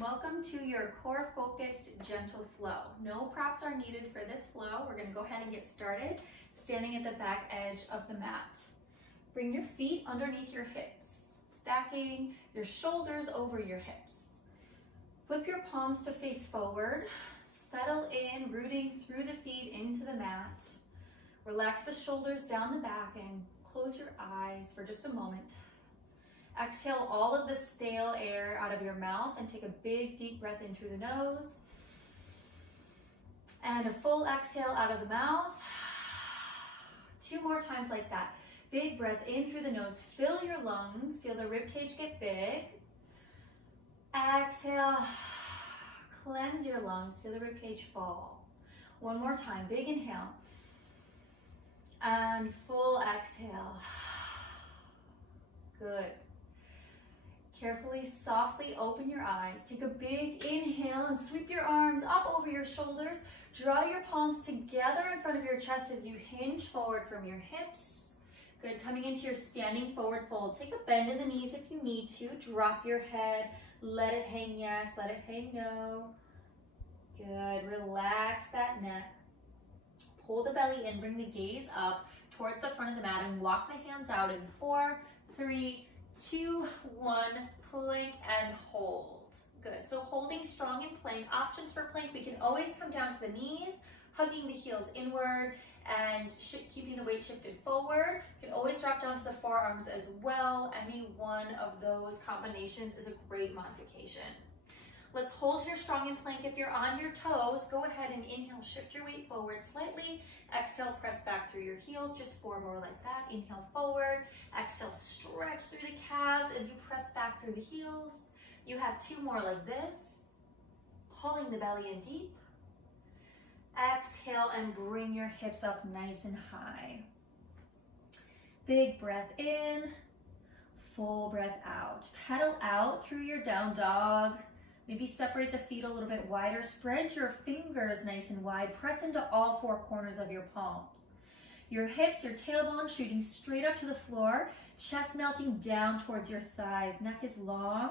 Welcome to your core focused gentle flow. No props are needed for this flow. We're going to go ahead and get started standing at the back edge of the mat. Bring your feet underneath your hips, stacking your shoulders over your hips. Flip your palms to face forward. Settle in, rooting through the feet into the mat. Relax the shoulders down the back and close your eyes for just a moment. Exhale all of the stale air out of your mouth and take a big deep breath in through the nose. And a full exhale out of the mouth. 2 more times like that. Big breath in through the nose. Fill your lungs. Feel the rib cage get big. Exhale. Cleanse your lungs. Feel the rib cage fall. 1 more time. Big inhale. And full exhale. Good. Carefully, softly open your eyes. Take a big inhale and sweep your arms up over your shoulders. Draw your palms together in front of your chest as you hinge forward from your hips. Good. Coming into your standing forward fold. Take a bend in the knees if you need to. Drop your head. Let it hang yes. Let it hang no. Good. Relax that neck. Pull the belly in. Bring the gaze up towards the front of the mat and walk the hands out in 4, 3, 2, 1, plank and hold. Good. So holding strong in plank. Options for plank, we can always come down to the knees, hugging the heels inward and keeping the weight shifted forward. You can always drop down to the forearms as well. Any one of those combinations is a great modification. Let's hold here strong in plank. If you're on your toes, go ahead and inhale, shift your weight forward slightly. Exhale, press back through your heels, just 4 more like that. Inhale forward, exhale, stretch through the calves as you press back through the heels. You have 2 more like this. Pulling the belly in deep. Exhale and bring your hips up nice and high. Big breath in, full breath out. Pedal out through your down dog. Maybe separate the feet a little bit wider. Spread your fingers nice and wide. Press into all 4 corners of your palms. Your hips, your tailbone shooting straight up to the floor. Chest melting down towards your thighs. Neck is long.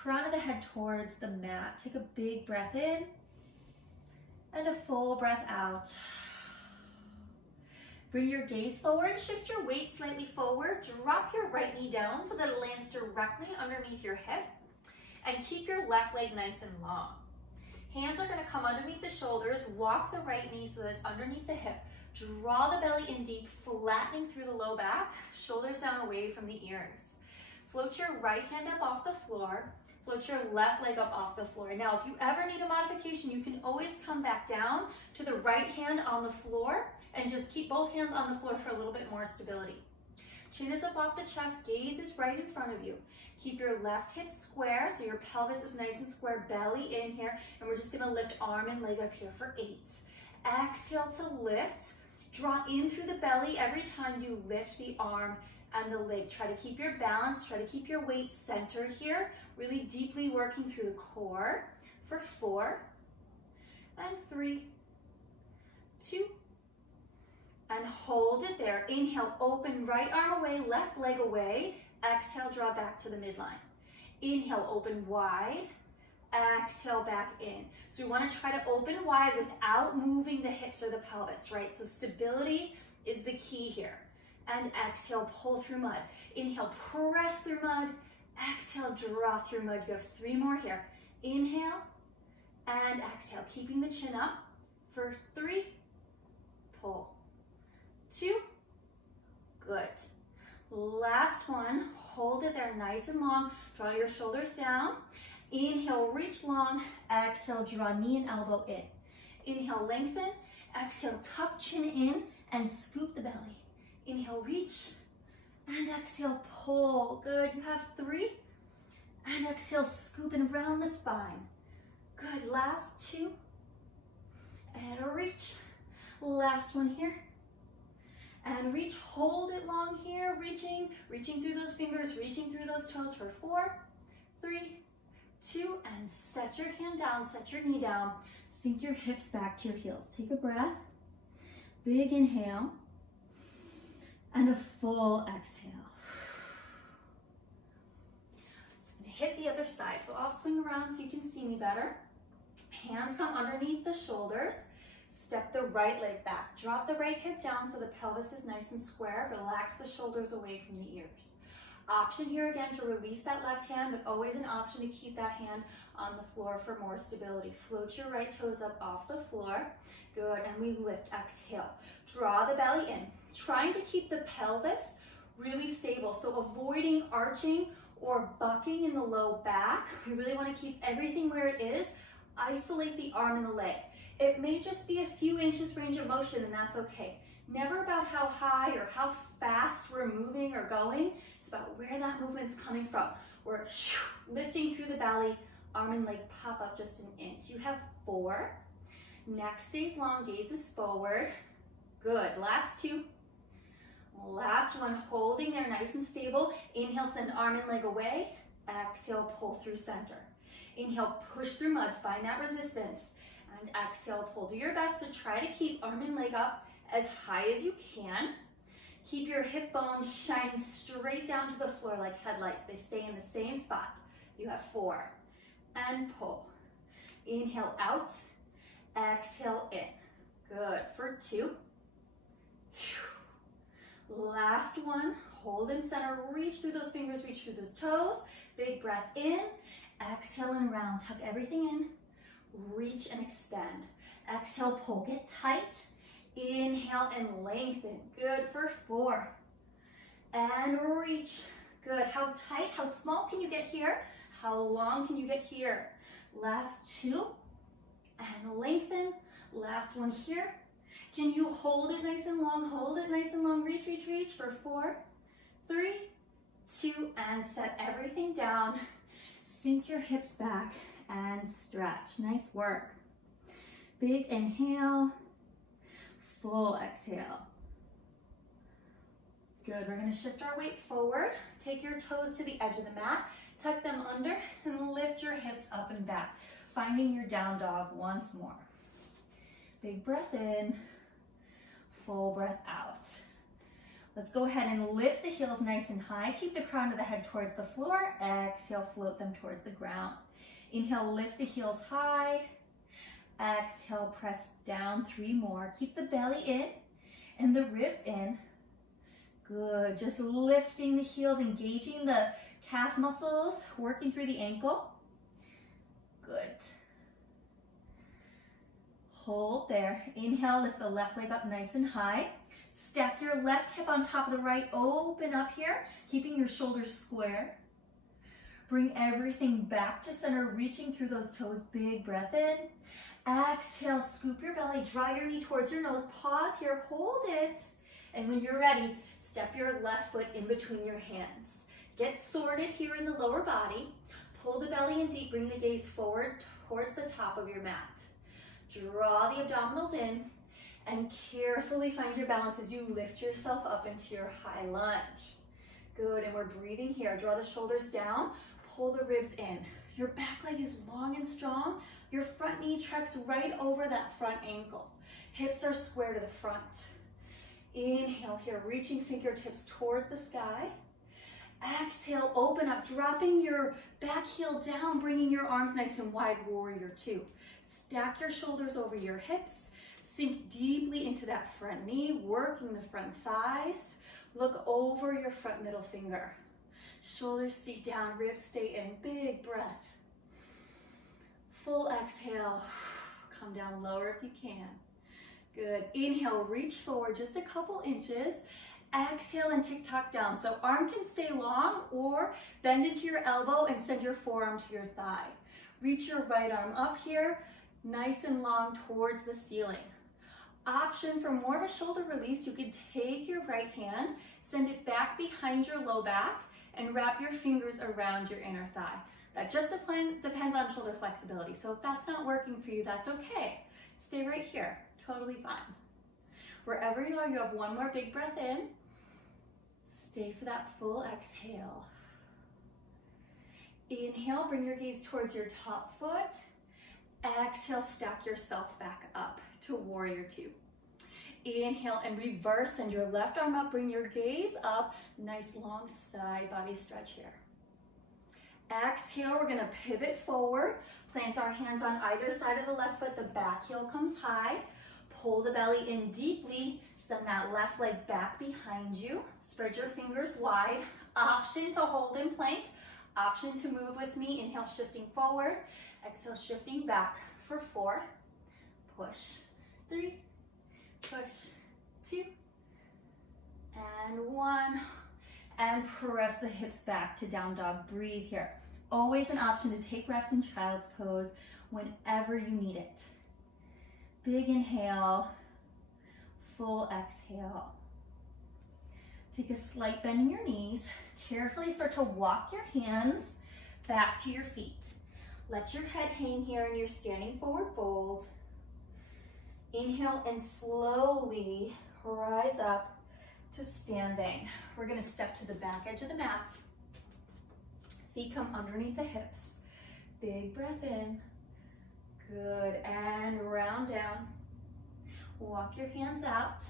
Crown of the head towards the mat. Take a big breath in. And a full breath out. Bring your gaze forward. Shift your weight slightly forward. Drop your right knee down so that it lands directly underneath your hip. And keep your left leg nice and long. Hands are going to come underneath the shoulders. Walk the right knee so that it's underneath the hip. Draw the belly in deep, flattening through the low back. Shoulders down away from the ears. Float your right hand up off the floor. Float your left leg up off the floor. Now, if you ever need a modification, you can always come back down to the right hand on the floor and just keep both hands on the floor for a little bit more stability. Chin is up off the chest, gaze is right in front of you. Keep your left hip square so your pelvis is nice and square, belly in here, and we're just gonna lift arm and leg up here for 8. Exhale to lift. Draw in through the belly every time you lift the arm and the leg. Try to keep your balance, try to keep your weight centered here, really deeply working through the core for 4, and 3, 2, and hold it there. Inhale, open right arm away, left leg away. Exhale, draw back to the midline. Inhale, open wide. Exhale, back in. So we want to try to open wide without moving the hips or the pelvis, right? So stability is the key here. And exhale, pull through mud. Inhale, press through mud. Exhale, draw through mud. You have 3 more here. Inhale and exhale, keeping the chin up for 3, pull. 2, good. Last one, hold it there nice and long. Draw your shoulders down. Inhale, reach long. Exhale, draw knee and elbow in. Inhale, lengthen. Exhale, tuck chin in and scoop the belly. Inhale, reach. And exhale, pull. Good, you have 3. And exhale, scoop and round the spine. Good, last 2. And a reach. Last one here. And reach, hold it long here, reaching through those fingers, reaching through those toes for 4, 3, 2, and set your hand down, set your knee down. Sink your hips back to your heels. Take a breath, big inhale, and a full exhale. hit the other side. So I'll swing around so you can see me better. Hands come underneath the shoulders. Step the right leg back. Drop the right hip down so the pelvis is nice and square. Relax the shoulders away from the ears. Option here again to release that left hand, but always an option to keep that hand on the floor for more stability. Float your right toes up off the floor. Good, and we lift, exhale. Draw the belly in. Trying to keep the pelvis really stable, so avoiding arching or bucking in the low back. We really want to keep everything where it is. Isolate the arm and the leg. It may just be a few inches range of motion, and that's okay. Never about how high or how fast we're moving or going. It's about where that movement's coming from. We're lifting through the belly, arm and leg pop up just an inch. You have 4. Neck stays long, gaze is forward. Good, last 2. Last one, holding there nice and stable. Inhale, send arm and leg away. Exhale, pull through center. Inhale, push through mud, find that resistance. And exhale, pull. Do your best to try to keep arm and leg up as high as you can. Keep your hip bones shining straight down to the floor like headlights. They stay in the same spot. You have 4. And pull. Inhale out. Exhale in. Good. For 2. Last one. Hold in center. Reach through those fingers. Reach through those toes. Big breath in. Exhale and round. Tuck everything in. Reach and extend. Exhale, pull. Get tight. Inhale and lengthen. Good for 4. And reach. Good. How tight, how small can you get here? How long can you get here? Last 2. And lengthen. Last one here. Can you hold it nice and long? Hold it nice and long. Reach, reach, reach for 4, 3, 2, and set everything down. Sink your hips back and stretch. Nice work. Big inhale. Full exhale. Good, we're gonna shift our weight forward. Take your toes to the edge of the mat, tuck them under, and lift your hips up and back, finding your down dog once more. Big breath in, full breath out. Let's go ahead and lift the heels nice and high. Keep the crown of the head towards the floor. Exhale, float them towards the ground. Inhale, lift the heels high. Exhale, press down. 3 more. Keep the belly in and the ribs in. Good. Just lifting the heels, engaging the calf muscles, working through the ankle. Good. Hold there. Inhale, lift the left leg up nice and high. Stack your left hip on top of the right. Open up here, keeping your shoulders square. Bring everything back to center, reaching through those toes. Big breath in. Exhale, scoop your belly, draw your knee towards your nose. Pause here, hold it. And when you're ready, step your left foot in between your hands. Get sorted here in the lower body. Pull the belly in deep, bring the gaze forward towards the top of your mat. Draw the abdominals in and carefully find your balance as you lift yourself up into your high lunge. Good, and we're breathing here. Draw the shoulders down, pull the ribs in. Your back leg is long and strong. Your front knee tracks right over that front ankle. Hips are square to the front. Inhale here, reaching fingertips towards the sky. Exhale, open up, dropping your back heel down, bringing your arms nice and wide, warrior 2. Stack your shoulders over your hips. Sink deeply into that front knee, working the front thighs. Look over your front middle finger. Shoulders stay down, ribs stay in. Big breath. Full exhale. Come down lower if you can. Good. Inhale, reach forward just a couple inches. Exhale and tick-tock down. So arm can stay long or bend into your elbow and send your forearm to your thigh. Reach your right arm up here, nice and long towards the ceiling. Option for more of a shoulder release, you could take your right hand, send it back behind your low back, and wrap your fingers around your inner thigh. That just depends on shoulder flexibility. So if that's not working for you, that's okay. Stay right here, totally fine. Wherever you are, you have one more big breath in. Stay for that full exhale. Inhale, bring your gaze towards your top foot. Exhale, stack yourself back up to warrior 2. Inhale and reverse, send your left arm up, bring your gaze up. Nice long side body stretch here. Exhale, we're gonna pivot forward. Plant our hands on either side of the left foot. The back heel comes high. Pull the belly in deeply. Send that left leg back behind you. Spread your fingers wide. Option to hold in plank. Option to move with me. Inhale, shifting forward. Exhale, shifting back for 4. Push. 3. Push. 2. And 1. And press the hips back to down dog. Breathe here. Always an option to take rest in child's pose whenever you need it. Big inhale, full exhale. Take a slight bend in your knees. Carefully start to walk your hands back to your feet. Let your head hang here in your standing forward fold. Inhale and slowly rise up to standing. We're gonna step to the back edge of the mat. Feet come underneath the hips. Big breath in. Good, and round down. Walk your hands out.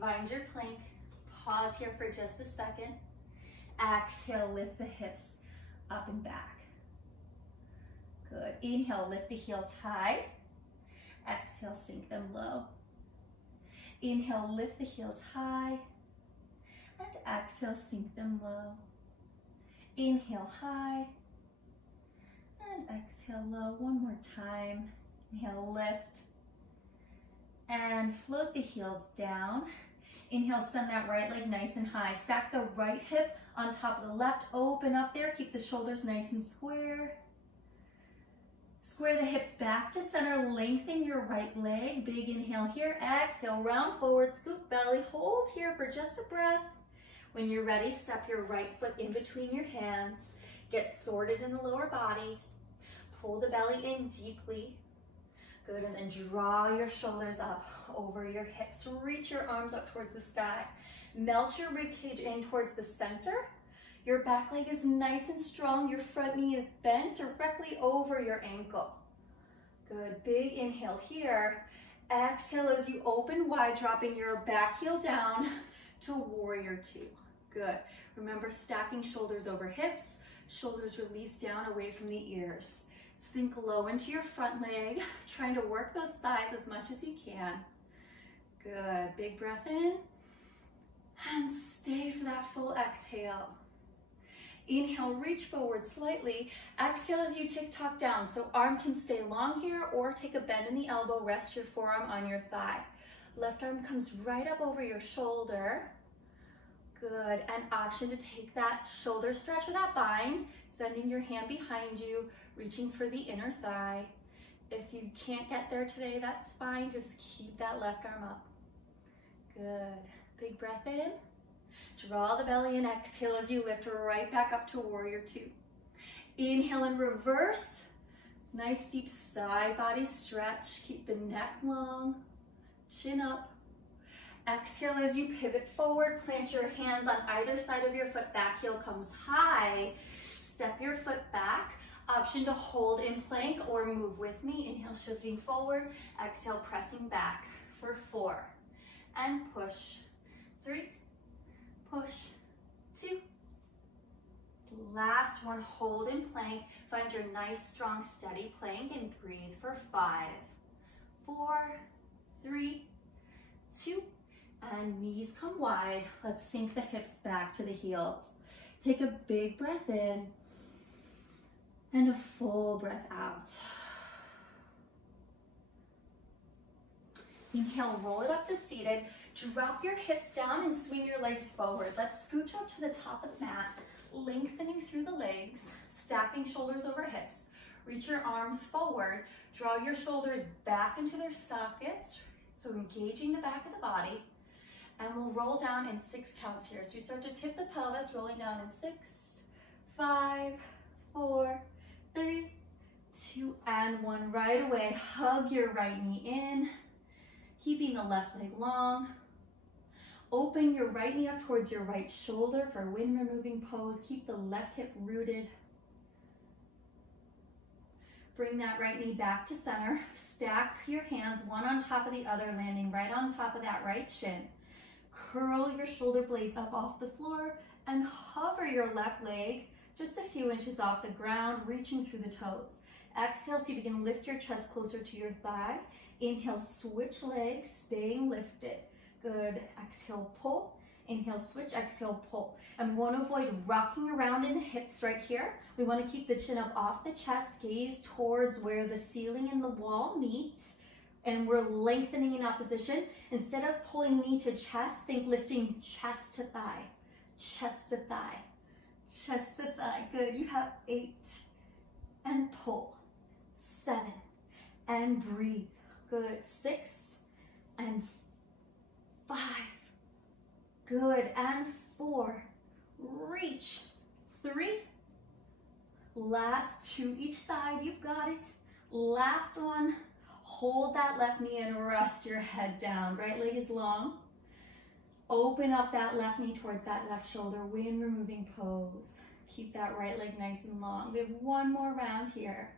Find your plank. Pause here for just a second. Exhale, lift the hips up and back. Good, inhale, lift the heels high. Exhale, sink them low. Inhale, lift the heels high. And exhale, sink them low. Inhale, high. And exhale, low. One more time. Inhale, lift. And float the heels down. Inhale, send that right leg nice and high. Stack the right hip on top of the left. Open up there. Keep the shoulders nice and square. Square the hips back to center. Lengthen your right leg. Big inhale here. Exhale, round forward. Scoop belly. Hold here for just a breath. When you're ready, step your right foot in between your hands. Get sorted in the lower body. Pull the belly in deeply. Good, and then draw your shoulders up over your hips. Reach your arms up towards the sky. Melt your ribcage in towards the center. Your back leg is nice and strong. Your front knee is bent directly over your ankle. Good, big inhale here. Exhale as you open wide, dropping your back heel down to warrior 2. Good. Remember, stacking shoulders over hips, shoulders release down away from the ears. Sink low into your front leg, trying to work those thighs as much as you can. Good. Big breath in. And stay for that full exhale. Inhale, reach forward slightly. Exhale as you tick-tock down. So arm can stay long here or take a bend in the elbow. Rest your forearm on your thigh. Left arm comes right up over your shoulder. Good, and option to take that shoulder stretch or that bind, sending your hand behind you, reaching for the inner thigh. If you can't get there today, that's fine. Just keep that left arm up. Good, big breath in. Draw the belly in, exhale as you lift right back up to warrior 2. Inhale and reverse. Nice deep side body stretch. Keep the neck long, chin up. Exhale as you pivot forward, plant your hands on either side of your foot, back heel comes high. Step your foot back. Option to hold in plank or move with me. Inhale, shifting forward. Exhale, pressing back for 4. And push. 3. Push. 2. Last one, hold in plank. Find your nice, strong, steady plank and breathe for 5, 4, 3, 2. And knees come wide. Let's sink the hips back to the heels. Take a big breath in and a full breath out. Inhale, roll it up to seated. Drop your hips down and swing your legs forward. Let's scooch up to the top of the mat, lengthening through the legs, stacking shoulders over hips. Reach your arms forward. Draw your shoulders back into their sockets, so engaging the back of the body. And we'll roll down in 6 counts here. So you start to tip the pelvis, rolling down in 6, 5, 4, 3, 2, and 1. Right away, hug your right knee in, keeping the left leg long. Open your right knee up towards your right shoulder for wind removing pose. Keep the left hip rooted. Bring that right knee back to center. Stack your hands one on top of the other, landing right on top of that right shin. Curl your shoulder blades up off the floor and hover your left leg just a few inches off the ground, reaching through the toes. Exhale, see if you can lift your chest closer to your thigh. Inhale, switch legs, staying lifted. Good. Exhale, pull. Inhale, switch. Exhale, pull. And we want to avoid rocking around in the hips right here. We want to keep the chin up off the chest, gaze towards where the ceiling and the wall meet. And we're lengthening in opposition. Instead of pulling knee to chest, think lifting chest to thigh. Chest to thigh. Chest to thigh. Good. You have 8. And pull. 7. And breathe. Good. 6. And 5. Good. And 4. Reach. 3. Last 2 each side. You've got it. Last one. Hold that left knee and rest your head down. Right leg is long. Open up that left knee towards that left shoulder. Wind removing pose. Keep that right leg nice and long. We have one more round here.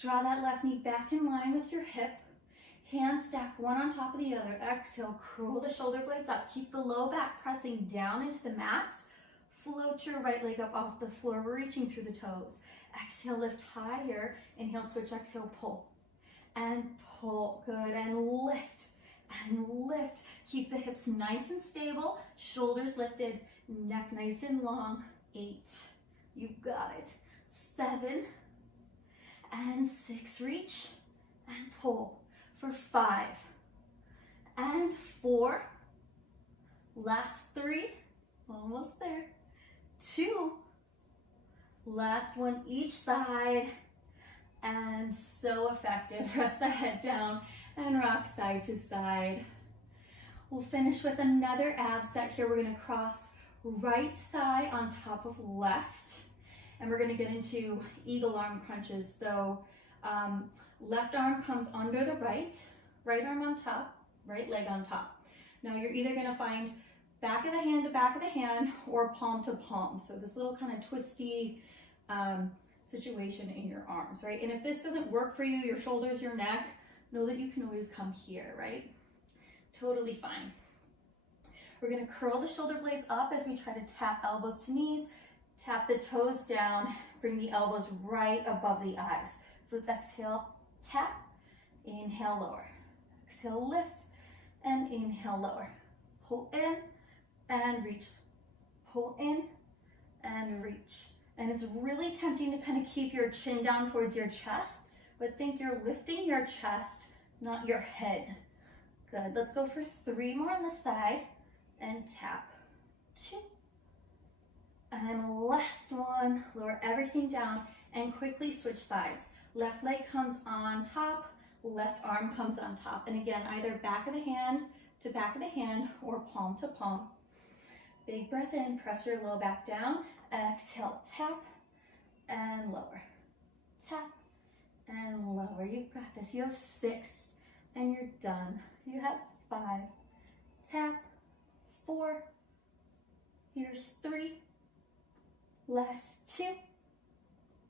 Draw that left knee back in line with your hip. Hands stack one on top of the other. Exhale, curl the shoulder blades up. Keep the low back pressing down into the mat. Float your right leg up off the floor, reaching through the toes. Exhale, lift higher. Inhale, switch, exhale, pull. And pull. Good. And lift. And lift. Keep the hips nice and stable. Shoulders lifted. Neck nice and long. 8. You've got it. 7. And 6. Reach. And pull. For 5. And 4. Last 3. Almost there. 2. Last one each side. And so effective. Rest the head down and rock side to side. We'll finish with another ab set here. We're going to cross right thigh on top of left. And we're going to get into eagle arm crunches. So left arm comes under the right arm on top, right leg on top. Now you're either going to find back of the hand to back of the hand or palm to palm. So this little kind of twisty situation in your arms, right? And if this doesn't work for you, your shoulders, your neck, know that you can always come here, right? Totally fine. We're going to curl the shoulder blades up as we try to tap elbows to knees, tap the toes down, bring the elbows right above the eyes. So let's exhale, tap, inhale, lower. Exhale, lift, and inhale, lower. Pull in and reach. Pull in and reach. And it's really tempting to kind of keep your chin down towards your chest, but think you're lifting your chest, not your head. Good. Let's go for 3 more on the side and tap. 2. And last one. Lower everything down and quickly switch sides. Left leg comes on top, left arm comes on top. And again, either back of the hand to back of the hand or palm to palm. Big breath in, press your low back down. Exhale, tap and lower. Tap and lower. You've got this. You have 6 and you're done. You have 5. Tap. 4. Here's 3. Last 2.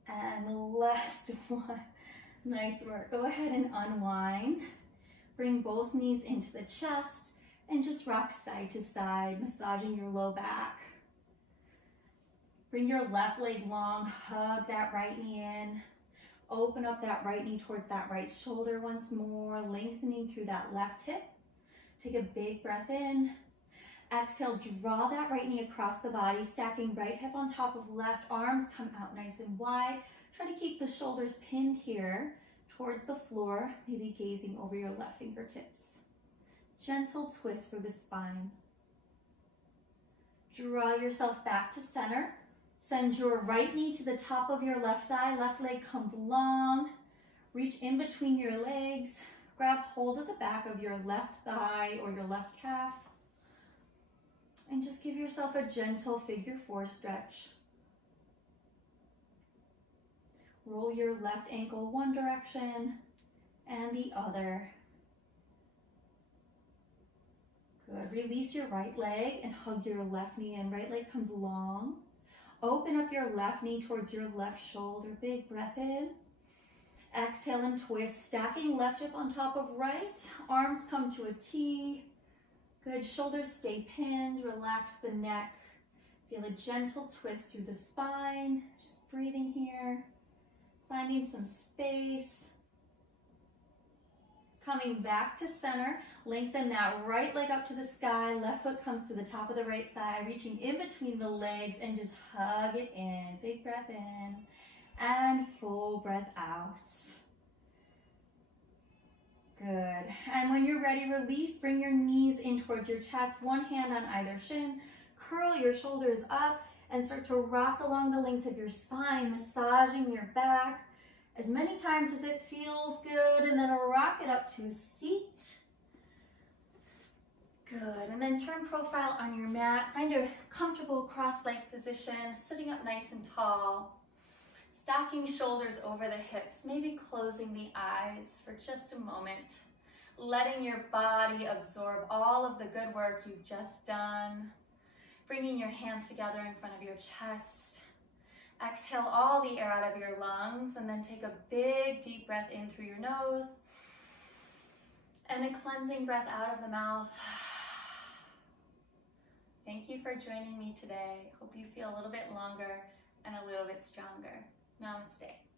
And last 1. Nice work. Go ahead and unwind. Bring both knees into the chest and just rock side to side, massaging your low back. Bring your left leg long, hug that right knee in. Open up that right knee towards that right shoulder once more, lengthening through that left hip. Take a big breath in. Exhale, draw that right knee across the body, stacking right hip on top of left. Arms come out nice and wide. Try to keep the shoulders pinned here towards the floor, maybe gazing over your left fingertips. Gentle twist for the spine. Draw yourself back to center. Send your right knee to the top of your left thigh. Left leg comes long. Reach in between your legs. Grab hold of the back of your left thigh or your left calf. And just give yourself a gentle figure 4 stretch. Roll your left ankle one direction and the other. Good. Release your right leg and hug your left knee in. Right leg comes long. Open up your left knee towards your left shoulder. Big breath in. Exhale and twist. Stacking left hip on top of right. Arms come to a T. Good. Shoulders stay pinned. Relax the neck. Feel a gentle twist through the spine. Just breathing here, finding some space. Coming back to center, lengthen that right leg up to the sky, left foot comes to the top of the right thigh, reaching in between the legs and just hug it in. Big breath in and full breath out. Good. And when you're ready, release, bring your knees in towards your chest, one hand on either shin, curl your shoulders up and start to rock along the length of your spine, massaging your back as many times as it feels good, and then rock it up to a seat. Good, and then turn profile on your mat. Find a comfortable cross-leg position, sitting up nice and tall. Stacking shoulders over the hips, maybe closing the eyes for just a moment. Letting your body absorb all of the good work you've just done. Bringing your hands together in front of your chest. Exhale all the air out of your lungs, and then take a big deep breath in through your nose and a cleansing breath out of the mouth. Thank you for joining me today. Hope you feel a little bit longer and a little bit stronger. Namaste.